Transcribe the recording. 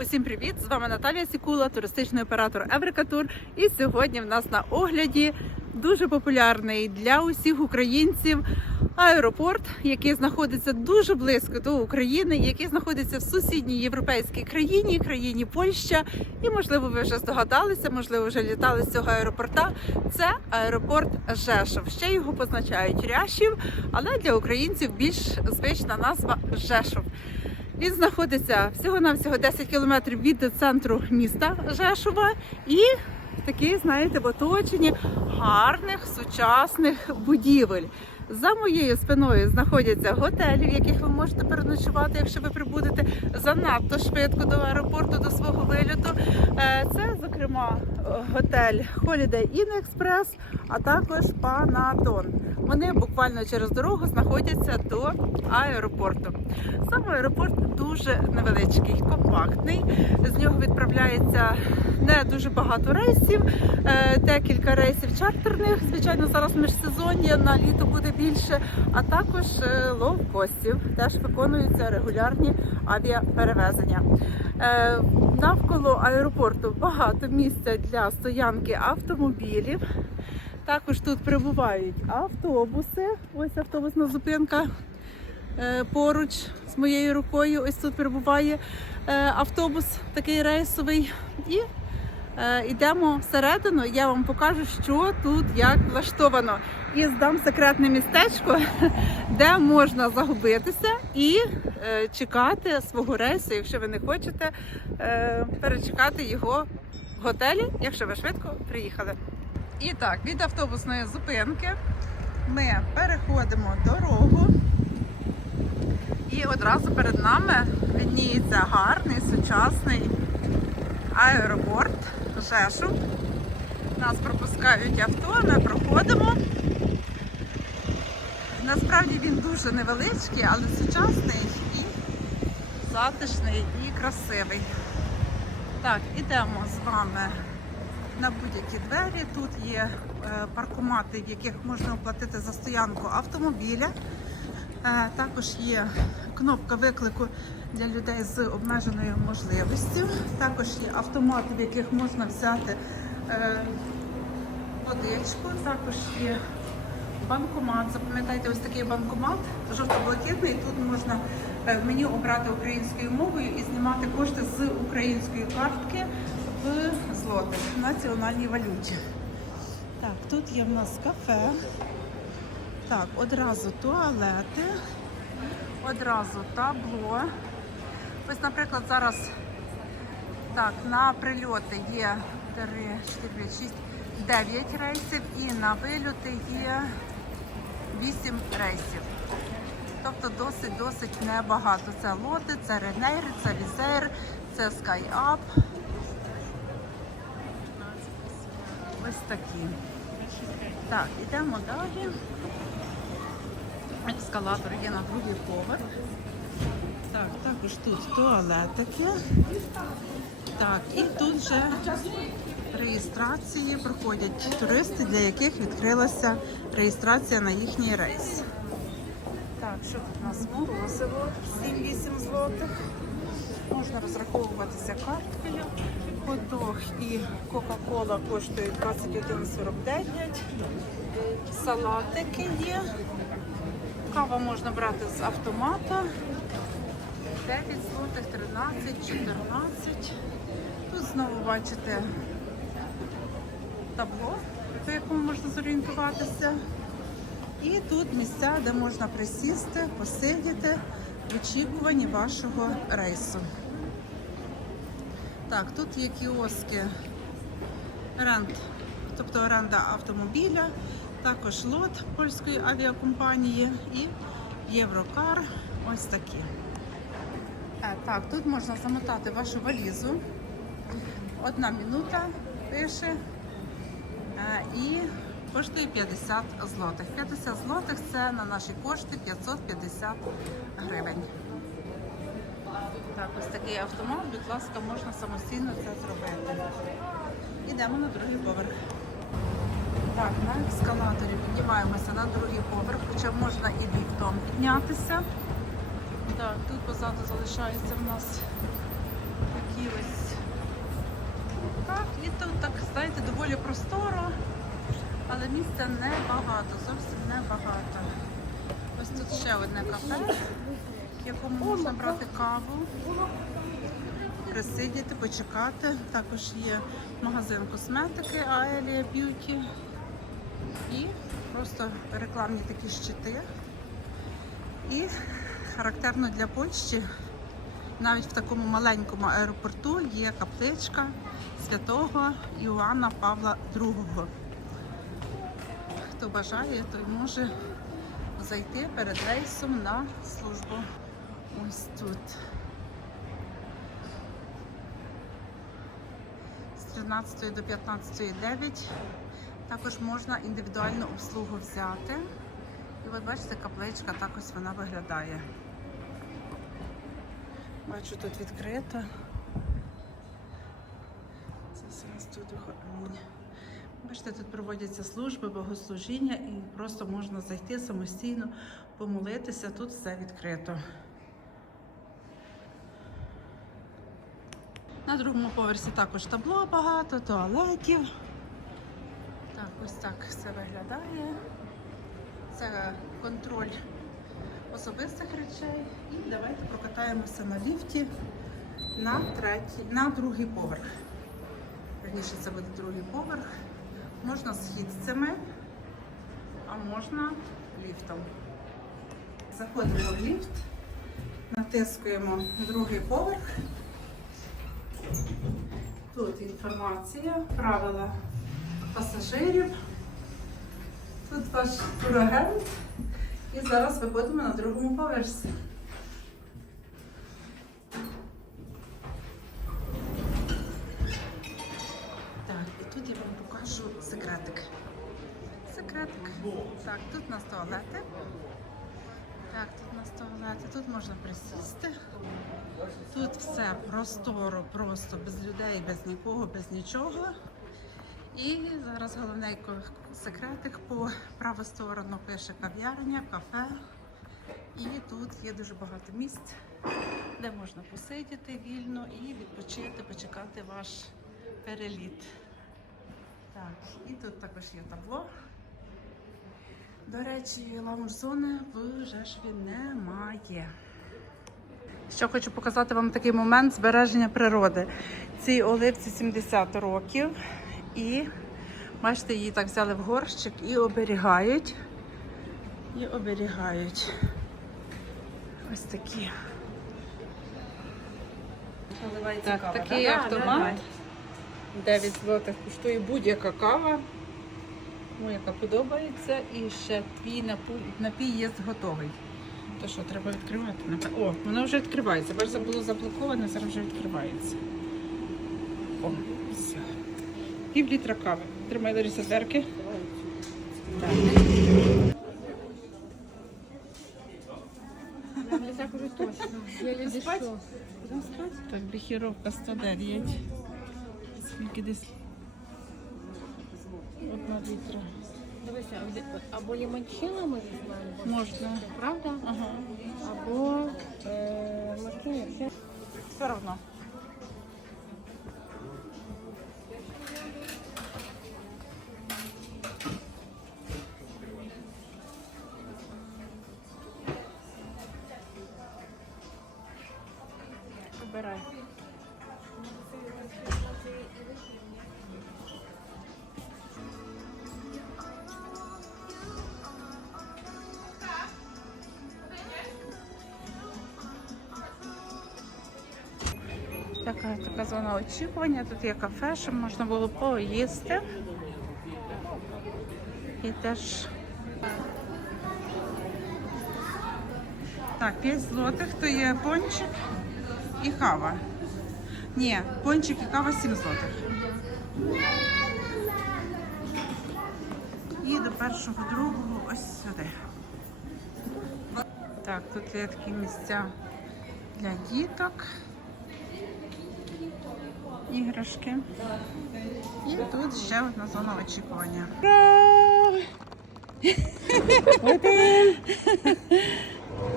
Усім привіт! З вами Наталія Сікула, туристичний оператор Еврика Тур. І сьогодні в нас на огляді дуже популярний для усіх українців аеропорт, який знаходиться дуже близько до України, який знаходиться в сусідній європейській країні, країні Польща. І можливо, ви вже здогадалися, можливо, вже літали з цього аеропорта. Це аеропорт Жешов. Ще його позначають Ряшів, але для українців більш звична назва Жешов. Він знаходиться всього-навсього 10 кілометрів від центру міста Жешова і такий, знаєте, в оточенні гарних сучасних будівель. За моєю спиною знаходяться готелі, в яких ви можете переночувати, якщо ви прибудете занадто швидко до аеропорту, до свого вильоту. Е, Це, зокрема, готель Holiday Inn Express, а також Панатон. Вони буквально через дорогу знаходяться до аеропорту. Сам аеропорт дуже невеличкий, компактний. З нього відправляється не дуже багато рейсів, е, декілька рейсів чартерних. Звичайно, зараз міжсезоння, на літо буде більше, а також е, лоукостів. Теж виконуються регулярні авіаперевезення. Е, Навколо аеропорту багато місця для стоянки автомобілів. Також тут прибувають автобуси. Ось автобусна зупинка е, поруч з моєю рукою. Ось тут прибуває е, автобус такий рейсовий. І е, йдемо всередину. Я вам покажу, що тут як влаштовано. І здам секретне містечко, де можна загубитися і чекати свого рейсу, якщо ви не хочете перечекати його в готелі, якщо ви швидко приїхали. І так, від автобусної зупинки ми переходимо дорогу. І одразу перед нами видніється гарний сучасний аеропорт Жешув. Нас пропускають авто, ми проходимо. Насправді він дуже невеличкий, але сучасний і затишний і красивий. Так, ідемо з вами на будь-які двері. Тут є е, паркомати, в яких можна оплатити за стоянку автомобіля. Е, Також є кнопка виклику для людей з обмеженою можливістю. Також є автомати, в яких можна взяти е, водичку. Також є банкомат. Запам'ятайте, ось такий банкомат жовто-блакитний. Тут можна в меню обрати українською мовою і знімати кошти з української картки в злотих в національній валюті. Так, тут є в нас кафе. Так, одразу туалети, одразу табло. Ось, наприклад, зараз так, на прильоти є 3, 4, 6, 9 рейсів і на вильоти є 8 рейсів. Тобто досить-досить небагато. Це лоти, це Ренейр, це Візер, це SkyUp. Ось такі. Так, йдемо далі. Ескалатор є на другий поверх. Так, також тут туалетики. Так, і тут вже реєстрації проходять туристи, для яких відкрилася реєстрація на їхній рейс. Так, що тут у нас морозиво 7-8 злотих. Можна розраховуватися карткою. Хот-дог і Кока-Кола коштують 21,49. Салатики є. Кава можна брати з автомата. 9 злотих, 13, 14. Тут знову бачите табло, по якому можна зорієнтуватися. І тут місця, де можна присісти, посидіти в очікуванні вашого рейсу. Так, тут є кіоски рент, тобто оренда автомобіля, також лот польської авіакомпанії і Єврокар. Ось такі. Е, Так, тут можна замотати вашу валізу. Одна минута пише. Е, І коштує 50 злотих. 50 злотих це на наші кошти 550 гривень. Так, ось такий автомат, будь ласка, можна самостійно це зробити. Ідемо на другий поверх. Так, на ескалаторі піднімаємося на другий поверх, хоча можна і ліфтом піднятися. Так, тут позаду залишається в нас Такі ось. Так, і тут так, знаєте, доволі просторо, але місця небагато, зовсім небагато. Ось тут ще одне кафе, якому можна брати каву, присидіти, почекати. Також є магазин косметики Aelia Beauty. І просто рекламні такі щити. І характерно для Польщі, навіть в такому маленькому аеропорту є капличка святого Іоанна Павла II. Хто бажає, той може зайти перед рейсом на службу. Ось тут. З 13 до 15 9. Також можна індивідуальну обслугу взяти. І от бачите, капличка так ось вона виглядає. Бачу, тут відкрито. Це зараз тут охороня. Бачите, тут проводяться служби, богослужіння і просто можна зайти самостійно, помолитися. Тут все відкрито. На другому поверсі також табло багато, туалетів. Так, ось так все виглядає. Це контроль особистих речей. І давайте прокатаємося на ліфті на третій, на другий поверх. Раніше це буде другий поверх. Можна східцями, а можна ліфтом. Заходимо в ліфт, натискуємо другий поверх. Тут інформація, правила пасажирів. Тут ваш турагент. І зараз виходимо на другому поверсі. Так, і тут я вам покажу секретик. Секретик. Так, тут у нас туалети. Так, тут у нас туалети. Тут можна присісти. Тут все просторо, просто без людей, без нікого, без нічого. І зараз головний секретик по праву сторону пише кав'ярня, кафе. І тут є дуже багато місць, де можна посидіти вільно і відпочити, почекати ваш переліт. Так, і тут також є табло. До речі, лаунж-зони в Жешві немає. Що хочу показати вам такий момент збереження природи. Цій оливці 70 років. І бачите, її так взяли в горщик і оберігають. І оберігають. Ось такі. Так, такий автомат. 9 злотих коштує будь-яка кава. Ну, яка подобається. І ще твій напій, напій є готовий. То що, треба відкривати? О, воно вже відкривається. Це було заблоковане, зараз вже відкривається. О, все. Пів літра кави. Тримай Лариса дверки. Так. Так уже точно. Еле Спать? Так, брехіровка 109. Скільки десь? Літра. Дивися, або лімончелло ми візьмемо, Можна. правда? Ага. Або е, мартини. Все. Все одно. Така, така зона очікування. Тут є кафе, щоб можна було поїсти. І теж. Так, 5 злотих, то є пончик і кава. Ні, пончик і кава 7 злотих. І до першого, другого ось сюди. Так, тут є такі місця для діток іграшки. І тут ще одна зона очікування.